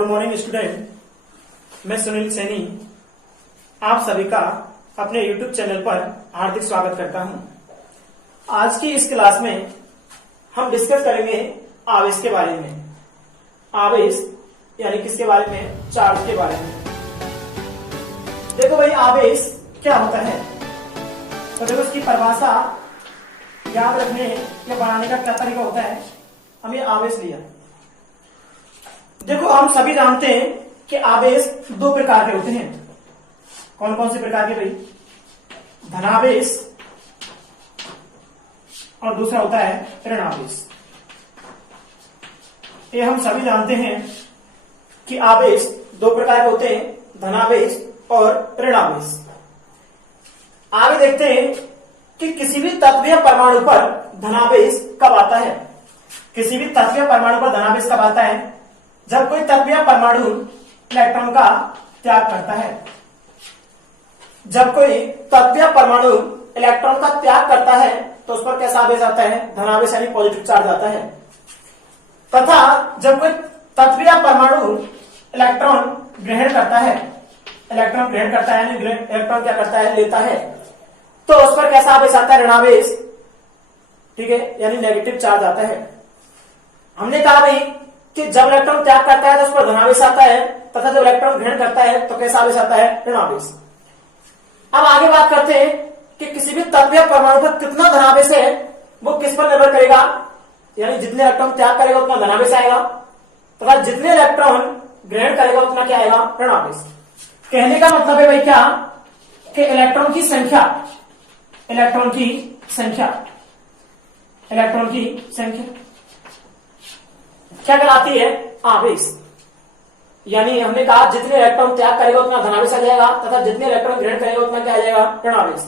Good morning student, मैं सुनील सैनी आप सभी का अपने YouTube चैनल पर हार्दिक स्वागत करता हूं। आज की इस क्लास में हम डिस्कस करेंगे आवेश के बारे में। आवेश यानी किसके बारे में? चार्ज के बारे में। देखो भाई, आवेश क्या होता है? तो देखो, इसकी परिभाषा याद रखने या बनाने का क्या तरीका होता है। हम ये आवेश लिया। देखो, हम सभी जानते हैं कि आवेश दो प्रकार के होते हैं। कौन कौन से प्रकार के भाई? धनावेश और दूसरा होता है ऋणावेश। ये हम सभी जानते हैं कि आवेश दो प्रकार के होते हैं, धनावेश और ऋणावेश। आगे देखते हैं कि किसी भी तत्व या परमाणु पर धनावेश कब आता है। किसी भी तत्व या परमाणु पर धनावेश कब आता है? जब कोई तत्व या परमाणु इलेक्ट्रॉन का त्याग करता है। जब कोई तत्व या परमाणु इलेक्ट्रॉन का त्याग करता है तो उस पर कैसा आवेश आता है? धनावेश यानी पॉजिटिव चार्ज आता है। तथा जब कोई तत्व या परमाणु इलेक्ट्रॉन ग्रहण करता है, इलेक्ट्रॉन ग्रहण करता है यानी इलेक्ट्रॉन क्या करता है? लेता है, तो उस पर कैसा आवेश आता है? ऋणावेश। ठीक है, यानी नेगेटिव चार्ज आता है। हमने कहा भाई कि जब इलेक्ट्रॉन त्याग करता है तो उस पर धनावेश आता है, तथा जब इलेक्ट्रॉन ग्रहण करता है तो कैसा आवेश आता है? ऋणावेश। अब आगे बात करते हैं कि किसी भी तत्व या परमाणु पर कितना धनावेश है वो किस पर निर्भर करेगा। यानी जितने इलेक्ट्रॉन त्याग करेगा उतना धनावेश आएगा, तथा जितने इलेक्ट्रॉन ग्रहण करेगा उतना क्या आएगा? ऋणावेश। कहने का मतलब है भाई क्या कि इलेक्ट्रॉन की संख्या क्या कहलाती है? आवेश। यानी हमने कहा जितने इलेक्ट्रॉन त्याग करेगा उतना धनावेश आ जाएगा, तथा जितने इलेक्ट्रॉन ग्रहण करेगा उतना क्या आ जाएगा? ऋणावेश।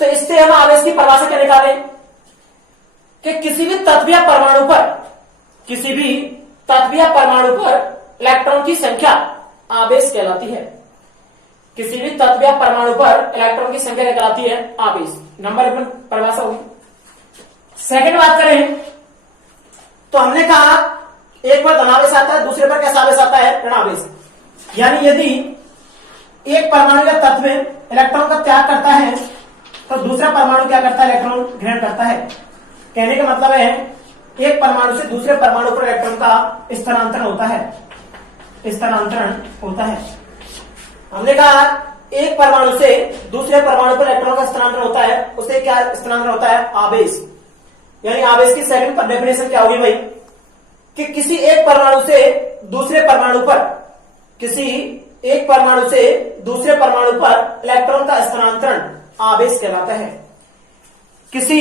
तो इससे हम आवेश की परिभाषा क्या निकालें कि किसी भी तत्व या परमाणु पर इलेक्ट्रॉन की संख्या आवेश कहलाती है। किसी भी तत्व या परमाणु पर इलेक्ट्रॉन की संख्या क्या कहलाती है? आवेश। नंबर वन परिभाषा होगी। सेकंड बात करें तो हमने कहा एक पर धनावेश आता है, दूसरे पर कैसा आवेश आता है? ऋणावेश। यानी यदि एक परमाणु या तत्व इलेक्ट्रॉन का त्याग करता है तो दूसरा परमाणु क्या करता है? इलेक्ट्रॉन ग्रहण करता है। कहने का मतलब है एक परमाणु से दूसरे परमाणु पर इलेक्ट्रॉन का स्थानांतरण होता है। हमने कहा एक परमाणु से दूसरे परमाणु पर इलेक्ट्रॉन का स्थानांतरण होता है, उसे क्या स्थानांतरण होता है? आवेश। यानी आवेश की सेकंड डेफिनेशन क्या होगी भाई कि किसी एक परमाणु से दूसरे परमाणु पर इलेक्ट्रॉन का स्थानांतरण आवेश कहलाता है। किसी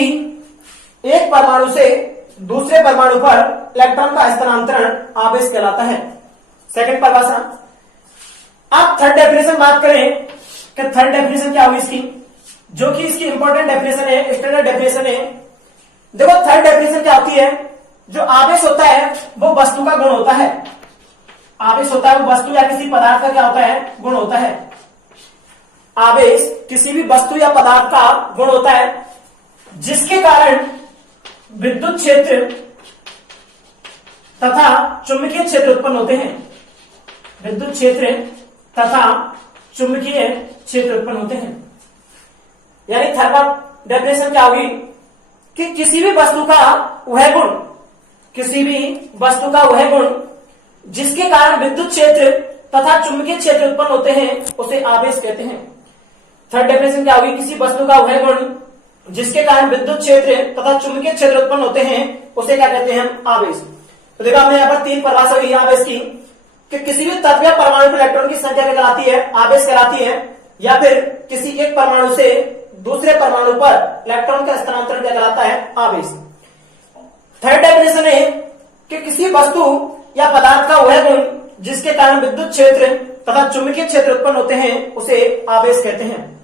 एक परमाणु से दूसरे परमाणु पर इलेक्ट्रॉन का स्थानांतरण आवेश कहलाता है। सेकंड परिभाषा। अब थर्ड डेफिनेशन बात करें कि थर्ड डेफिनेशन क्या होगी इसकी, जो कि इसकी इंपॉर्टेंट डेफिनेशन है, स्टैंडर्ड डेफिनेशन है। देखो, थर्ड डेफिनेशन क्या होती है? जो आवेश होता है वो वस्तु का गुण होता है। आवेश होता है वो वस्तु या किसी पदार्थ का क्या होता है? गुण होता है। आवेश किसी भी वस्तु या पदार्थ का गुण होता है जिसके कारण विद्युत क्षेत्र तथा चुंबकीय क्षेत्र उत्पन्न होते हैं। विद्युत क्षेत्र तथा चुंबकीय क्षेत्र उत्पन्न होते हैं। यानी थर्ड डेफिनेशन क्या होगी कि किसी भी वस्तु का वह गुण जिसके कारण विद्युत क्षेत्र तथा चुंबकीय क्षेत्र उत्पन्न होते हैं उसे आवेश कहते हैं। थर्ड डेफिनेशन क्या होगी? किसी वस्तु का वह गुण जिसके कारण विद्युत क्षेत्र तथा चुंबकीय क्षेत्र उत्पन्न होते हैं उसे क्या कहते हैं? आवेश। तो देखो, हमने यहाँ पर तीन परिभाषा हुई आवेश की कि किसी भी तत्व या परमाणु पर इलेक्ट्रॉन की संख्या क्या कहलाती है? आवेश कहलाती है। या फिर किसी एक परमाणु से दूसरे परमाणु पर इलेक्ट्रॉन का स्थानांतरण क्या कहलाता है? आवेश। थर्ड डेफिनेशन है कि किसी वस्तु या पदार्थ का वह गुण जिसके कारण विद्युत क्षेत्र तथा चुंबकीय क्षेत्र उत्पन्न होते हैं उसे आवेश कहते हैं।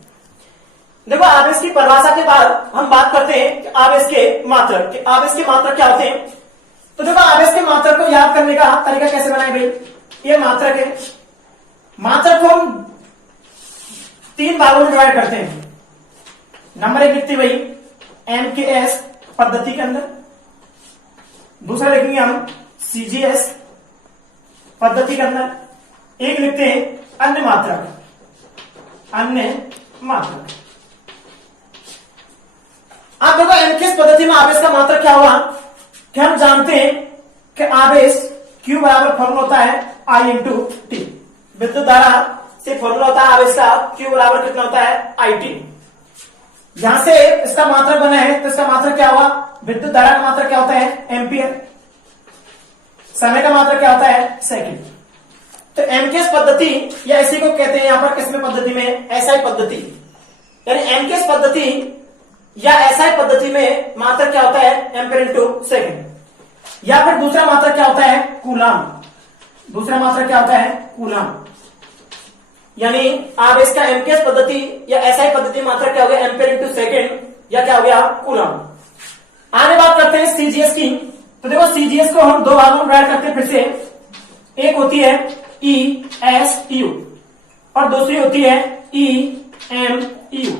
देखो, आवेश की परिभाषा के बाद हम बात करते हैं कि आवेश के मात्रक क्या होते हैं। तो देखो, आवेश के मात्रक को याद करने का तरीका कैसे बनाए भाई? ये मात्रक है। मात्रक को हम तीन भागों में डिवाइड करते हैं। नंबर एक लिखते भाई MKS पद्धति के अंदर, दूसरा लिखेंगे हम CGS पद्धति के अंदर एक लिखते हैं अन्य मात्रक, अन्य मात्रक। आप देखो एमकेएस पद्धति में आवेश का मात्रक क्या हुआ कि हम जानते हैं कि आवेश Q बराबर फॉर्मूला होता है I इंटू टी। विद्युत धारा से फॉर्मूला होता है आवेश का Q बराबर कितना होता है IT। यहां से इसका मात्रक बना है तो इसका मात्रक क्या हुआ, विद्युत धारा का मात्रक क्या होता है एम्पियर, समय का मात्रक क्या होता है सेकंड। तो एमकेएस पद्धति या इसी को कहते हैं यहां पर किसमें पद्धति में एसआई पद्धति, यानी एमकेएस पद्धति या एसआई पद्धति में मात्रक क्या होता है एम्पियर इंटू सेकंड। या फिर दूसरा मात्रक क्या होता है कूलाम, दूसरा मात्रक क्या होता है कूलाम। यानी आवेश का एमकेएस पद्धति या एसआई पद्धति मात्रक क्या हो गया एम्पियर इंटू सेकंड या क्या हो गया कूलाम। आगे बात करते हैं सीजीएस की। तो देखो सीजीएस को हम दो भागों में डिवाइड करते हैं फिर से, एक होती है ESU और दूसरी होती है EMU।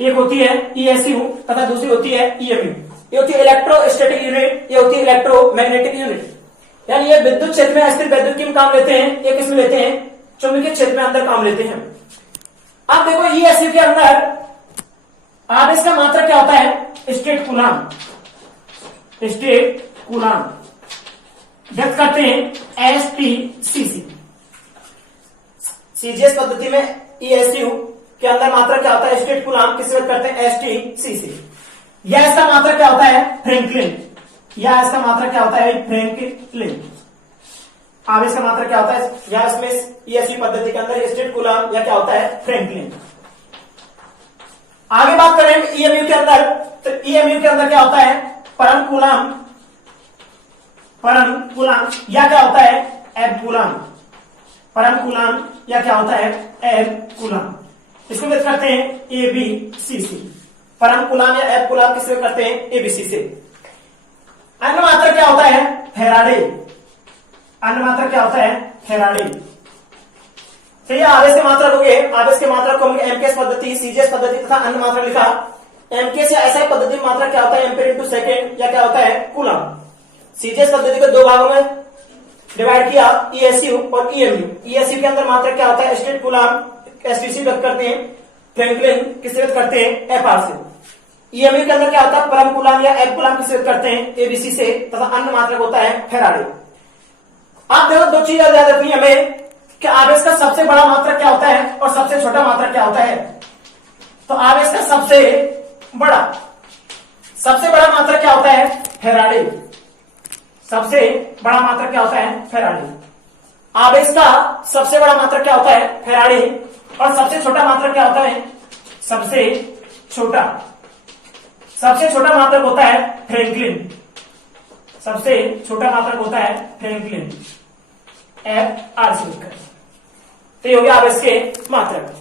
एक होती है ESU तथा दूसरी होती है EMU। ये होती है इलेक्ट्रोस्टैटिक यूनिट, ये होती है इलेक्ट्रोमैग्नेटिक यूनिट। यानी ये विद्युत क्षेत्र में अस्थिर वैद्युत की काम लेते हैं, एक इसमें लेते हैं चुंबकीय क्षेत्र में अंदर काम लेते हैं। अब देखो ESU के अंदर आवेश का मात्रक क्या होता है स्टेट कूलाम, स्टेट कूलाम व्यक्त करते हैं STCC। सीजीएस पद्धति में ESU के अंदर मात्रक क्या होता है स्टेट कूलाम, किसे व्यक्त करते हैं STCC। या इसका मात्रक क्या होता है फ्रैंकलिन, या इसका मात्रक क्या होता है फ्रैंकलिन। आवेश का मात्रक क्या होता है या इसमें ESU पद्धति के अंदर स्टेट कूलाम या क्या होता है फ्रैंकलिन। आगे बात करें EMU के अंदर, तो EMU के अंदर क्या होता है परम कूलाम, परम कूलाम या क्या होता है एब कूलाम, परम कूलाम या क्या होता है एब कूलाम। इसको व्यक्त करते हैं ABCC। परम कूलाम या एब कूलाम किसे व्यक्त करते हैं ABC से। अन्य मात्रक क्या होता है फैराडे, अन्य मात्रक क्या होता है फैराडे। चलिए आवेश के मात्रक हो गए, आवेश के मात्रक को हमने एमकेएस पद्धति, सीजीएस पद्धति तथा अन्य मात्रक लिखा। एमकेएस या एसआई पद्धति में मात्रक क्या होता है एम्पियर इंटू सेकंड या क्या होता है कूलाम। सीजीएस पद्धति को दो भागों में डिवाइड किया ESU और EMU। ESU के अंदर मात्रक क्या होता है स्टेट कूलाम, STC व्यक्त करते हैं फ्रैंकलिन किसे व्यक्त करते हैं FR से। EMU के अंदर क्या होता है परम कूलाम या एब कूलाम किसे व्यक्त करते हैं ABC से तथा अन्य मात्रक होता है फैराडे। आप देखो दो चीज याद रखनी है हमें कि आवेश का सबसे बड़ा मात्रक क्या होता है और सबसे छोटा मात्रक क्या होता है। तो आवेश का सबसे बड़ा मात्रक क्या होता है फैराडे, सबसे बड़ा मात्रक क्या होता है फैराडे। आवेश का सबसे बड़ा मात्रक क्या होता है फैराडे और सबसे छोटा मात्रक क्या होता है सबसे छोटा मात्रक होता है फ्रैंकलिन, सबसे छोटा मात्रक होता है फ्रैंकलिन FR से लिखकर। तो ये हो गया आवेश के मात्रक।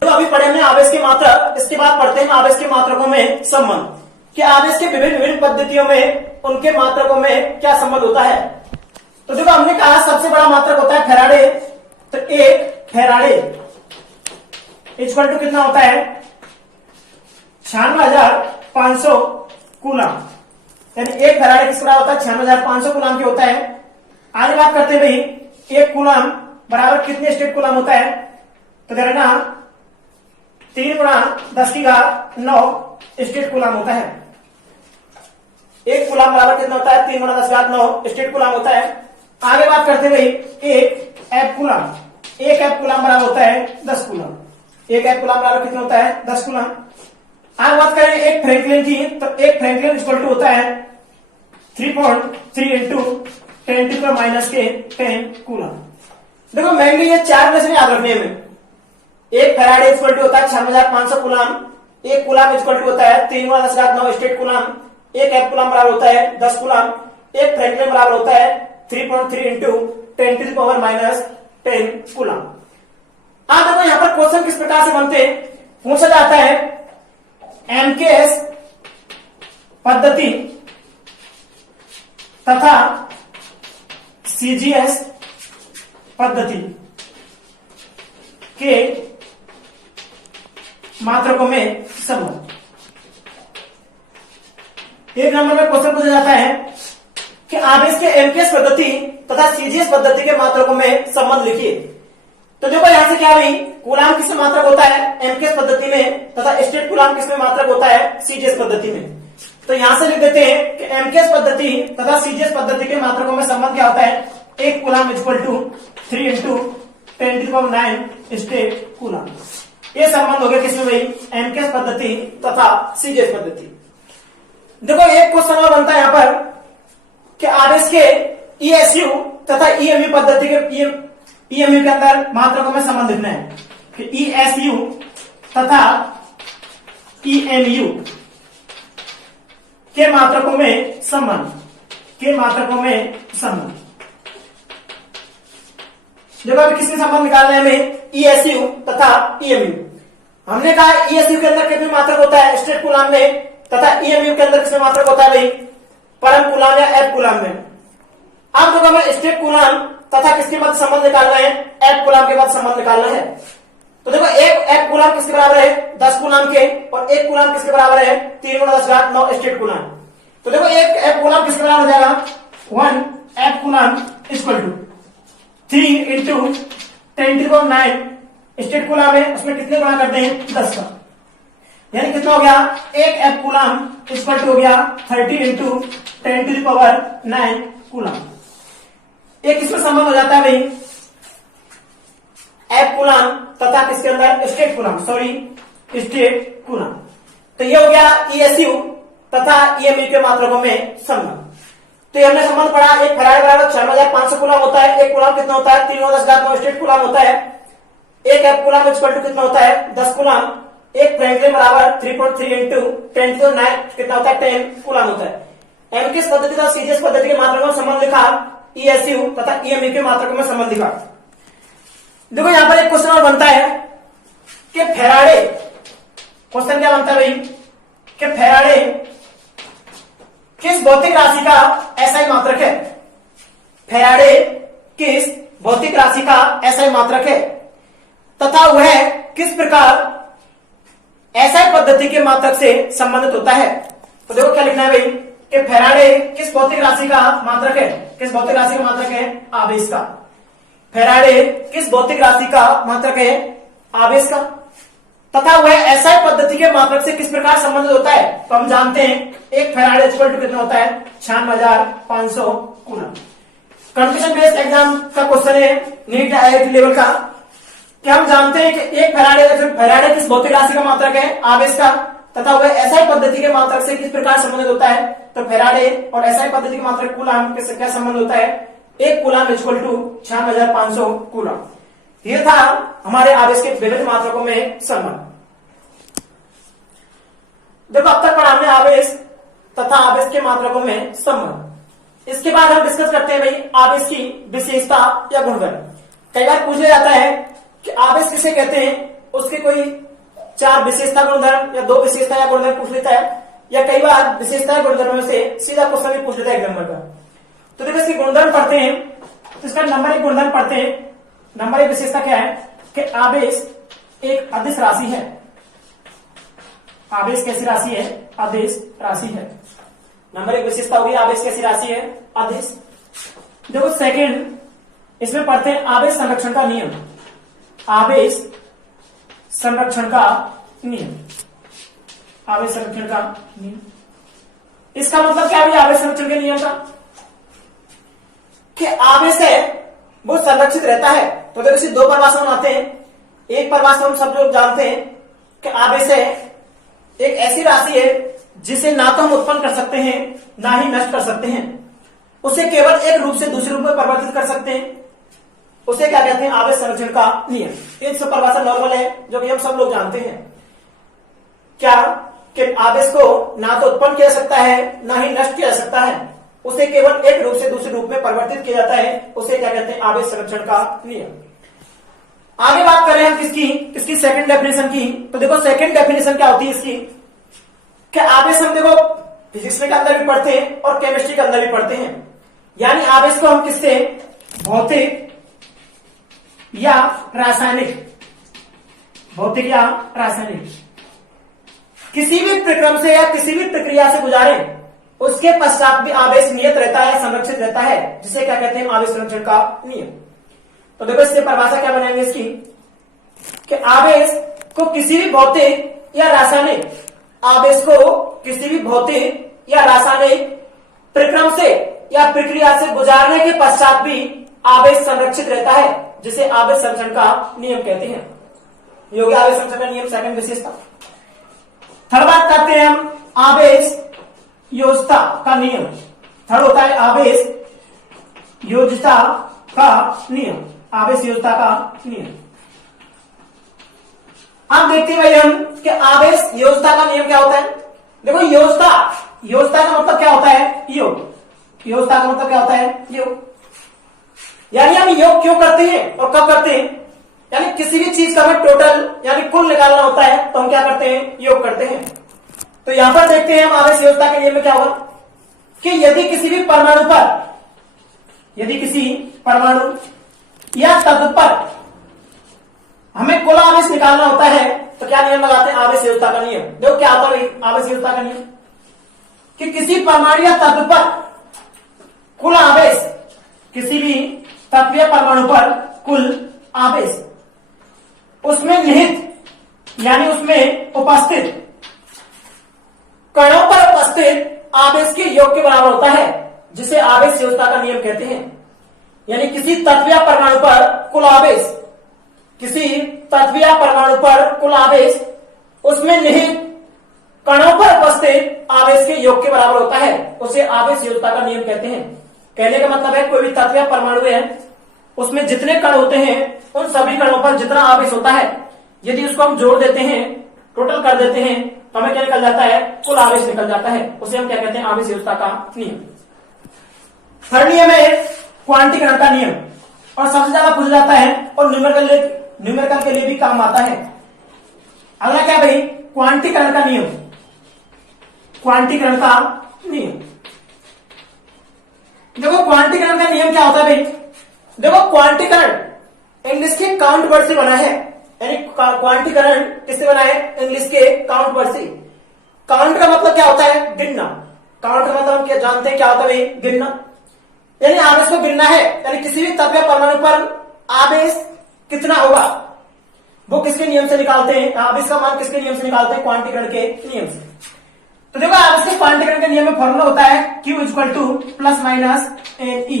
तो अभी पढ़े हमने आवेश के मात्रक, इसके बाद पढ़ते हैं आवेश के मात्रकों में संबंध कि आवेश के विभिन्न पद्धतियों में उनके मात्रकों में क्या संबंध होता है। तो देखो हमने कहा सबसे बड़ा मात्रक होता है फैराडे। तो एक फैराडे इक्वल टू कितना होता है 96,500 कूलाम, यानी एक फैराडे किस बराबर होता है 96,500 कूलाम की होता है। आगे बात करते हैं भाई एक कूलाम बराबर कितने स्टेट कूलाम होता है। तो दे ना 3 × 10⁹ स्टेट कूलाम होता है। एक कूलाम बराबर कितना होता है 3 × 10⁹ स्टेट कूलाम होता है। आगे बात करते हैं भाई एक एब कूलाम, एक एब कूलाम बराबर होता है 10 कूलाम, एक एब कूलाम बराबर कितना होता है 10 कूलाम। आगे बात करें एक फ्रैंकलिन की, तो एक फ्रैंकलिन इक्वल टू होता है 3.3 इंटू 10⁻⁻10 कूलाम। देखो मेनली ये चार में से याद रखने में, एक फैराडे इक्वल टू होता है 96,500 कूलाम, एक कूलाम इक्वल टू होता है 3 × 10⁹ स्टेट कूलाम, एक एब कूलाम बराबर होता है 10 कूलाम, एक फ्रैंकलिन बराबर होता है 3.3 इंटू 10⁻⁻10 कूलाम। आप देखो यहां पर क्वेश्चन किस प्रकार से बनते हैं, पूछा जाता है एमकेएस पद्धति तथा सीजीएस पद्धति के मात्रकों में संबंध। एक नंबर में क्वेश्चन पूछा जाता है कि आवेश के एमकेएस पद्धति तथा सीजीएस पद्धति के मात्रकों में संबंध लिखिए। तो देखो यहां से क्या हुई, कूलाम किसमें मात्रक होता है एमकेएस पद्धति में तथा स्टेट कूलाम किसमें मात्रक होता है सीजीएस पद्धति में। तो यहां से लिख देते हैं कि एमकेएस पद्धति तथा सीजीएस पद्धति के मात्रकों में संबंध क्या होता है, 1 coulomb equal to 3 into 10⁹ statcoulomb. ये संबंध हो गया किसमें भाई, एमकेएस पद्धति तथा सीजीएस पद्धति। देखो एक क्वेश्चन और बनता है यहां पर कि आवेश के ईएसयू तथा ईएमयू पद्धति के ईएमयू के अंदर मात्रकों में संबंध लिखना है कि ईएसयू तथा ईएमयू के मात्रकों में संबंध देखो अभी किसमें संबंध निकालना है हमें, ईएसयू तथा ईएमयू। हमने कहा ईएसयू के अंदर कितने मात्रक होता है स्टेट कूलाम में तथा ईएमयू के अंदर किसमें मात्रक होता है भाई, परम कूलाम या एफ कूलाम में। अब देखो हमें स्टेट कूलाम तथा किसके मध्य संबंध निकालना है, एफ कूलाम के मध्य संबंध निकालना है। तो देखो एक एफ कूलाम किसके बराबर है 10 कूलाम के, और एक कूलाम किसके बराबर है 3 × 10⁹ स्टेट कूलाम। तो देखो एक एफ कूलाम किसके बराबर हो जाएगा, 1 F coulomb equal to 3 into 10⁹ statcoulomb है, उसमें कितने गुणा करते हैं 10 का, यानी कितना हो गया, एक एफ कूलाम इक्वल टू हो गया 30 इंटू 10⁹ कूलाम। एक इसमें संबंध हो जाता है भाई एफ कूलाम तथा किसके अंदर स्टेट कूलाम, स्टेट कूलाम। तो ये हो गया ईएसयू तथा ईएमयू के मात्रकों में संबंध। तो ये हमने संबंध पढ़ा, एक फैराड बराबर 6500 कूलाम होता है, एक कूलाम कितना होता है 3 × 10⁹ स्टेट कूलाम होता है, एक एफ कूलाम इक्वल टू कितना होता है 10 कूलाम, एक फ्रैंकलिन बराबर 3.3 इंटू 10⁹ कितना होता है 10 कूलाम होता है। एमकेएस पद्धति तथा सीजीएस पद्धति के मात्रकों में संबंध लिखा, ईएसयू तथा ईएमयू के मात्रकों में संबंध लिखा। देखो यहां पर एक क्वेश्चन और बनता है कि फैराडे, क्वेश्चन क्या बनता है भाई कि फैराडे किस भौतिक राशि का एसआई मात्रक है, फैराडे किस भौतिक राशि का एसआई मात्रक है तथा वह किस प्रकार एसआई पद्धति के मात्रक से संबंधित होता है। तो देखो क्या लिखना है भाई कि फैराडे किस भौतिक राशि का मात्रक है, किस भौतिक राशि का मात्रक है आवेश का, फैराडे किस भौतिक राशि का मात्रक है आवेश का तथा वह एसआई पद्धति के मात्रक से किस प्रकार संबंधित होता है। तो हम जानते हैं एक फैराडे इक्वल टू कितना होता है 96,500 कूलम। कंपटीशन बेस्ड एग्जाम का क्वेश्चन है नीट आईआईटी लेवल का, कि हम जानते हैं कि एक फैराडे किस भौतिक राशि का मात्रक है आवेश का तथा वह एसआई पद्धति के मात्रक से किस प्रकार संबंधित होता है। तो फैराडे और एसआई पद्धति के मात्रक कूलम के क्या संबंध होता है, एक कूलम इक्वल टू 96,500 कूलम। यह था हमारे आवेश के विभिन्न मात्रकों में संबंध। देखो अब तक पढ़ा हमने आवेश तथा आवेश के मात्रकों में संबंध। इसके बाद हम डिस्कस करते हैं भाई आवेश की विशेषता या गुणधर्म। कई बार पूछा जाता है कि आवेश किसे कहते हैं, उसके कोई 4 विशेषता गुणधर्म या 2 विशेषता या गुणधर्म पूछ लेता है, या कई बार विशेषता गुणधर्म से सीधा क्वेश्चन भी पूछ लेता है एग्जाम का। तो देखो इसके गुणधर्म पढ़ते हैं, तो इसका नंबर 1 गुणधर्म पढ़ते हैं। नंबर 1 विशेषता क्या है कि आवेश एक अदिश राशि है। आवेश कैसी राशि है, अदिश राशि है। नंबर 1 विशेषता होगी आवेश कैसी राशि है, अदिश। देखो सेकंड इसमें पढ़ते हैं आवेश संरक्षण का नियम, आवेश संरक्षण का नियम, आवेश संरक्षण का नियम। इसका मतलब क्या है आवेश संरक्षण के नियम का, कि आवेश है वो संरक्षित रहता है। तो अगर इसे 2 परिभाषा आते हैं, एक परिभाषा हम सब लोग जानते हैं कि आवेश है एक ऐसी राशि है जिसे ना तो हम उत्पन्न कर सकते हैं ना ही नष्ट कर सकते हैं, उसे केवल एक रूप से दूसरे रूप में परिवर्तित कर सकते हैं, उसे क्या कहते हैं आवेश संरक्षण का नियम। एक सब परिभाषा नॉर्मल है जो कि हम सब लोग जानते हैं, क्या कि आवेश को ना तो उत्पन्न किया जा सकता है ना ही नष्ट किया जा सकता है, उसे केवल एक रूप से दूसरे रूप में परिवर्तित किया जाता है, उसे क्या कहते हैं आवेश संरक्षण का नियम। आगे बात करें हम किसकी सेकंड डेफिनेशन की। तो देखो सेकंड डेफिनेशन क्या होती है इसकी, कि आवेश हम देखो फिजिक्स के अंदर भी पढ़ते हैं और केमिस्ट्री के अंदर भी पढ़ते हैं, यानी आवेश को हम किससे भौतिक या रासायनिक, भौतिक या रासायनिक किसी भी प्रक्रम से या किसी भी प्रक्रिया से गुजारे उसके पश्चात भी आवेश नियत रहता है, संरक्षित रहता है, जिसे क्या कहते हैं, आवेश संरक्षण का नियम। तो देखो इससे परिभाषा क्या बनाएंगे इसकी, कि आवेश को किसी भी भौतिक या रासायनिक, आवेश को किसी भी भौतिक या रासायनिक प्रक्रम से या प्रक्रिया से गुजारने के पश्चात भी आवेश संरक्षित रहता है, जिसे आवेश संरक्षण का नियम कहते हैं। ये हो गया आवेश संरक्षण का नियम, सेकंड विशेषता। थर्ड बात करते हैं हम आवेश योज्यता का नियम। थर्ड होता है आवेश योज्यता का नियम, आवेश योज्यता का नियम। आप देखते हैं भाई हम कि आवेश योज्यता का नियम क्या होता है। देखो योज्यता, योज्यता का मतलब क्या होता है, योग। योज्यता का मतलब क्या होता है, योग। यानी हम योग क्यों करते हैं और कब करते हैं, यानी किसी भी चीज का हमें टोटल यानी कुल निकालना होता है तो हम क्या करते हैं, योग करते हैं। तो यहां पर देखते हैं हम आवेश योज्यता के नियम में क्या होगा कि यदि किसी भी परमाणु पर, यदि किसी परमाणु या तत्व पर हमें कुल आवेश निकालना होता है तो क्या नियम लगाते हैं, आवेश योज्यता का नियम। देखो क्या होता है आवेश योज्यता का नियम, कि किसी परमाणु या तत्व पर कुल आवेश, किसी भी तत्व या परमाणु पर कुल आवेश उसमें निहित यानी उसमें उपस्थित कणों पर उपस्थित आवेश के योग के बराबर होता है, जिसे आवेश योज्यता का नियम कहते हैं। यानी किसी तत्व या परमाणु पर कुल आवेश, किसी तत्व या परमाणु पर कुल आवेश उसमें निहित कणों पर उपस्थित आवेश के योग के बराबर होता है, उसे आवेश योज्यता का नियम कहते हैं। कहने का मतलब है कोई भी तत्व या परमाणु है उसमें जितने कण होते हैं उन सभी कणों पर जितना आवेश होता है, यदि उसको हम जोड़ देते हैं, टोटल कर देते हैं, तो हमें क्या निकल जाता है, कुल आवेश निकल जाता है। उसे हम क्या कहते हैं, आवेश योज्यता का नियम। थर्ड नियम है क्वांटीकरण का नियम, और सबसे ज्यादा पूछा जाता है और न्यूमेरिकल के लिए भी काम आता है। अगला क्या भाई, क्वांटीकरण का नियम। क्वांटीकरण का नियम, देखो क्वांटीकरण का नियम क्या होता है भाई, देखो क्वांटीकरण इंग्लिश के काउंट वर्ड से बना है, यानी क्वांटीकरण किससे बना है, इंग्लिश के काउंट वर्ड से। काउंट का मतलब क्या होता है, गिनना। काउंट का मतलब हम क्या जानते हैं, क्या होता है, गिनना। यानी आवेश को गिनना है, यानी किसी भी तत्व या परमाणु पर आवेश कितना होगा वो किसके नियम से निकालते हैं, आवेश का मान किसके नियम से निकालते हैं, क्वांटीकरण के नियम से। तो देखो आवेश के क्वांटीकरण के नियम में फॉर्मूला होता है Q equal to plus minus n e.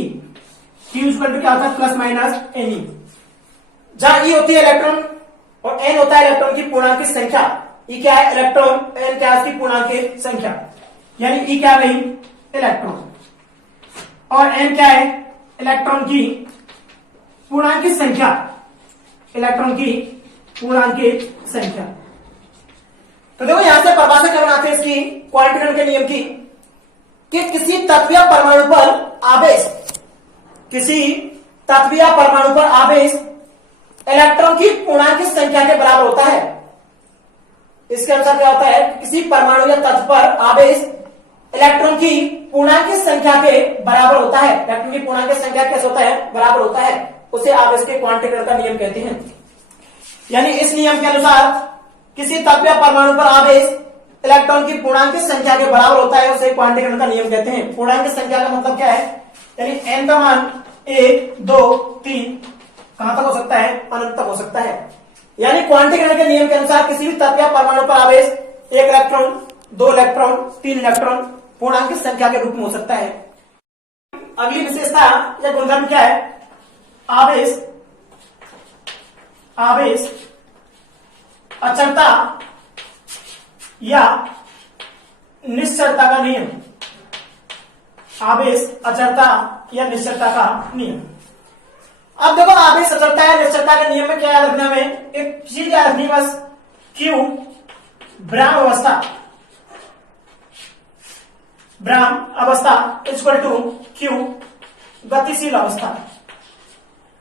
Q equal to क्या होता है, प्लस माइनस एन ई। जहां ई होती है इलेक्ट्रॉन और एन होता है इलेक्ट्रॉन की पूर्णांक की संख्या। ई क्या है, इलेक्ट्रॉन, एन क्या है, उसकी पूर्णांक की संख्या। यानी ई क्या है, इलेक्ट्रॉन, और एन क्या है, इलेक्ट्रॉन की पूर्णांक की संख्या। इलेक्ट्रॉन की पूर्णांक की संख्या। तो देखो यहां से परिभाषा क्या बनाते हैं इसकी, क्वांटीकरण के नियम की, कि किसी तत्व या परमाणु पर आवेश, किसी तत्व या परमाणु पर आवेश इलेक्ट्रॉन की पूर्णांक की संख्या के बराबर होता है। इसके अनुसार क्या होता है, किसी परमाणु या तत्व पर आवेश इलेक्ट्रॉन की पूर्णांक की संख्या के बराबर होता है। इलेक्ट्रॉन की पूर्णांक की संख्या कैसे होता है, बराबर होता है, उसे आवेश के क्वांटीकरण का नियम कहते हैं। यानी इस नियम के अनुसार किसी तत्व या परमाणु पर आवेश इलेक्ट्रॉन की पूर्णांक की संख्या के बराबर होता है, उसे क्वांटीकरण का नियम कहते हैं। पूर्णांक की संख्या का मतलब क्या है, यानी एन का मान 1, 2, 3 कहां तक हो सकता है, अनंत तक हो सकता है। यानी क्वांटीकरण के नियम के अनुसार किसी भी तत्व या परमाणु पर आवेश 1 इलेक्ट्रॉन, 2 इलेक्ट्रॉन, 3 इलेक्ट्रॉन पूर्णांक की संख्या के रूप में हो सकता है। अगली विशेषता या गुणधर्म क्या है, आवेश अचलता या निश्चलता का नियम। आवेश अचलता या निश्चलता का नियम। अब देखो आवेश अचलता या निश्चलता के नियम में क्या याद रखना, में एक चीज याद रखनी बस, Q ब्राह्म अवस्था, ब्राह्म अवस्था इक्वल टू Q गतिशील अवस्था।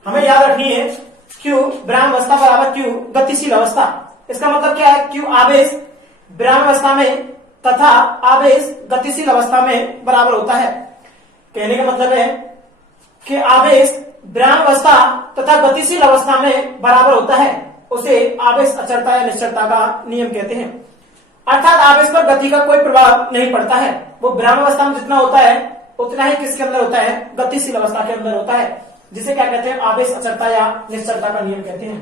हमें याद रखनी है Q ब्राह्म अवस्था बराबर Q गतिशील अवस्था। इसका मतलब क्या है, Q आवेश ब्राह्म अवस्था में तथा आवेश गतिशील अवस्था में बराबर होता है। कहने का मतलब है कि आवेश ब्राह्म अवस्था तथा गतिशील अवस्था में बराबर होता है, उसे आवेश अचलता या निश्चलता का नियम कहते हैं। अर्थात आवेश पर गति का कोई प्रभाव नहीं पड़ता है। वो विरामावस्था में जितना होता है उतना ही किसके अंदर होता है, गतिशील अवस्था के अंदर होता है, जिसे क्या कहते हैं, आवेश अचलता या निश्चलता का नियम कहते हैं।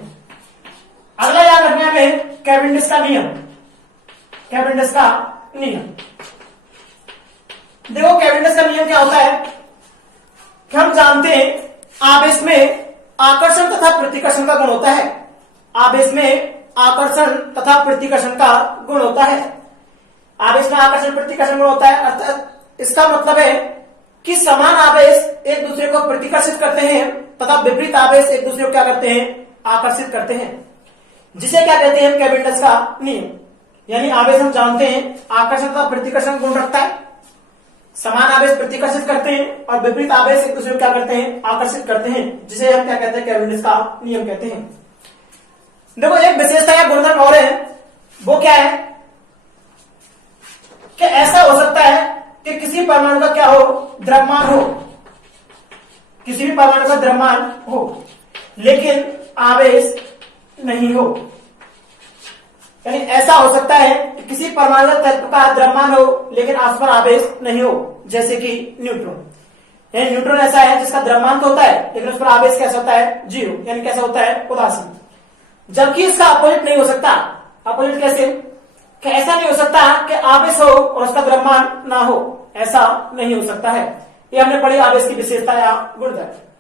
अगला याद रखना है कैवेंडिश का नियम। कैवेंडिश का नियम, देखो कैवेंडिश का नियम क्या होता है कि हम जानते हैं आवेश में आकर्षण तथा प्रतिकर्षण का गुण होता है। आवेश में आकर्षण तथा प्रतिकर्षण का गुण होता है। आवेश में आकर्षण प्रतिकर्षण गुण होता है, अर्थात इसका मतलब है कि समान आवेश एक दूसरे को प्रतिकर्षित करते हैं तथा विपरीत आवेश एक दूसरे को क्या करते हैं, आकर्षित करते हैं, जिसे क्या कहते हैं, कैवेंडिश का नियम। यानी आवेश हम जानते हैं आकर्षण तथा प्रतिकर्षण गुण रखता है, समान आवेश प्रतिकर्षित करते हैं और विपरीत आवेश एक दूसरे को क्या करते हैं, आकर्षित करते हैं, जिसे हम क्या कहते हैं, कैवेंडिश का नियम कहते हैं। देखो एक विशेषता या गुणधर्म और है, वो क्या है कि ऐसा हो सकता है कि किसी परमाणु का क्या हो, द्रव्यमान हो, किसी भी परमाणु का द्रव्यमान हो लेकिन आवेश नहीं हो। यानी ऐसा हो सकता है कि किसी परमाणु तत्व का द्रव्यमान हो लेकिन आस पर आवेश नहीं हो, जैसे कि न्यूट्रॉन। यानी न्यूट्रॉन ऐसा है जिसका द्रव्यमान तो होता है लेकिन उस पर आवेश कैसा होता है, जीरो, यानी कैसा होता है, उदासीन। जबकि इसका अपोजिट नहीं हो सकता। अपोजिट कैसे, कि ऐसा नहीं हो सकता कि आवेश हो और उसका द्रव्यमान ना हो, ऐसा नहीं हो सकता है। ये हमने पढ़ी आवेश की विशेषता या गुणधर्म।